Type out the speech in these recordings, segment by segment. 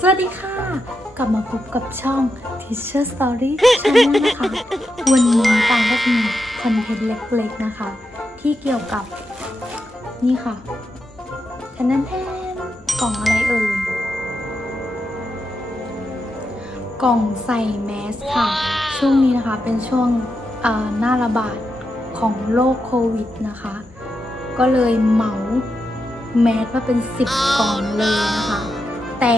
สวัสดีค่ะ กลับมาพบกับช่อง Teacher Story Channel นะคะ วันนี้ปังก็มีคอนเทนต์เล็กๆนะคะ ที่เกี่ยวกับ นี่ค่ะแทนนแทนกล่องอะไรเอ่ย กล่องใส่แมสค่ะ ช่วงนี้นะคะเป็นช่วงหน้าระบาดของโรคโควิดนะคะ ก็เลยเหมาแมสมาเป็น 10 กล่องเลยนะคะ แต่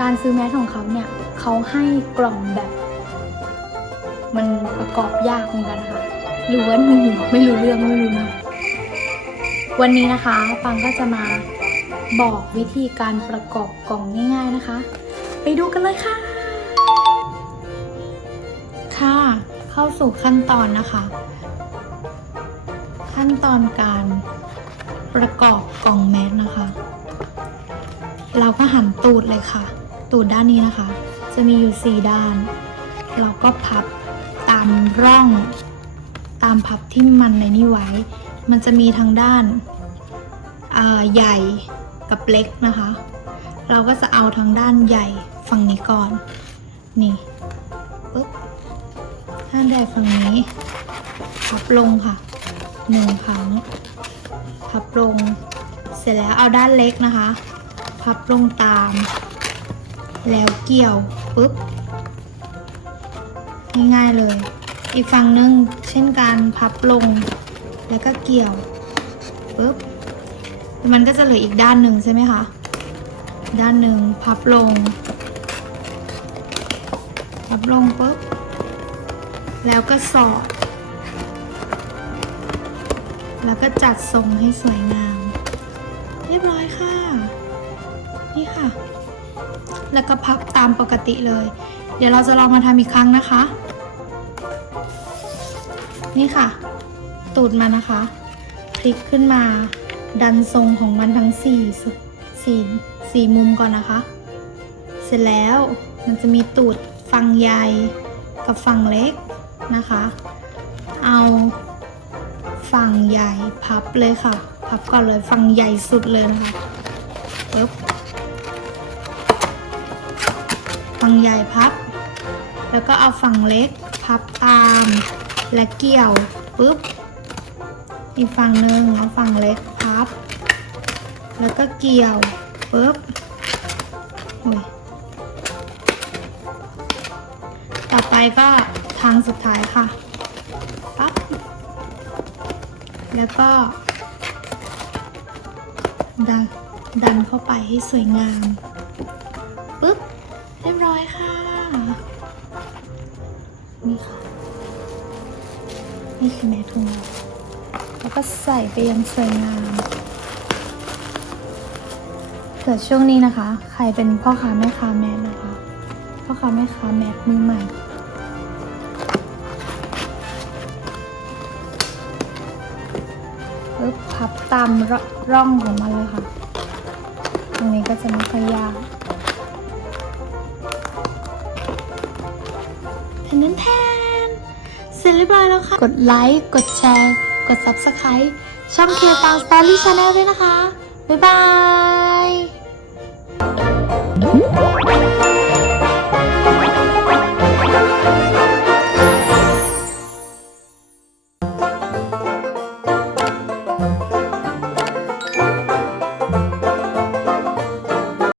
การซื้อแมสของเขาเนี่ยเขาให้กล่องแบบ มันประกอบยากเหมือนกันนะคะหรือว่าหนูไม่รู้เรื่องไม่รู้นะวันนี้นะคะปังก็จะมาบอกวิธีการประกอบกล่องง่าย ๆนะคะ ไปดูกันเลยค่ะ ค่ะ เข้าสู่ขั้นตอนนะคะ ขั้นตอนการประกอบกล่องแมสนะคะ เราก็หันตูดเลยค่ะ ตูดด้านนี้นะคะ จะมีอยู่ 4 ด้าน เราก็พับตามร่อง ตามพับที่มันในนี่ไว้ มันจะมีทางด้านใหญ่กับเล็กนะคะ เราก็จะเอาทางด้านใหญ่ฝั่งนี้ก่อน นี่ปุ๊บด้านใหญ่ฝั่งนี้ พับลงค่ะหนึ่งครั้ง พับลง เสร็จแล้วเอาด้านเล็กนะคะ พับลงตาม แล้วเกี่ยวปุ๊บง่ายๆเลย อีกฝั่งหนึ่งเช่นการพับลง แล้วก็เกี่ยวปุ๊บมันก็จะเหลืออีกด้านหนึ่งใช่ไหมคะ ด้านหนึ่งพับลง พับลงปุ๊บ แล้วก็สอด แล้วก็จัดทรงให้สวยงาม เรียบร้อยค่ะ นี่ค่ะ แล้วก็พับตามปกติเลย เดี๋ยวเราจะลองมาทำอีกครั้งนะคะ นี่ค่ะ ตูดมันนะคะ พลิกขึ้นมา ดันทรงของมันทั้งสี่สี่สี่มุมก่อนนะคะ เสร็จแล้วมันจะมีตูดฝั่งใหญ่กับฝั่งเล็กนะคะ เอาฝั่งใหญ่พับเลยค่ะ พับก่อนเลยฝั่งใหญ่สุดเลยนะคะปึ๊บ ฝั่งใหญ่พับ แล้วก็เอาฝั่งเล็กพับตาม และเกี่ยวปึ๊บ อีกฝั่งหนึ่งเอาฝั่งเล็กพับ แล้วก็เกี่ยวปึ๊บอุ้ยต่อไปก็ทางสุดท้ายค่ะปั๊บแล้วก็ ดันดันเข้าไปให้สวยงามปึ๊บ เรียบร้อยค่ะ นี่ค่ะ นี่คือแม่ทุงเราแล้วก็ใส่ไปยังสวยงามเกิดช่วงนี้นะคะ ใครเป็นพ่อค้าแม่ค้าแมสนะคะ พ่อค้าแม่ค้าแมสมือใหม่ปึ๊บพับตามรร่องของมันเลยค่ะ ตรงนี้ก็จะไม่ค่อยยาก ร็จเรียบร้อยแล้วค่ะ กดไลค์ กดแชร์ กด Subscribe ช่องเคปังสตอรี่ชาแนลด้วยนะคะ บ๊ายบาย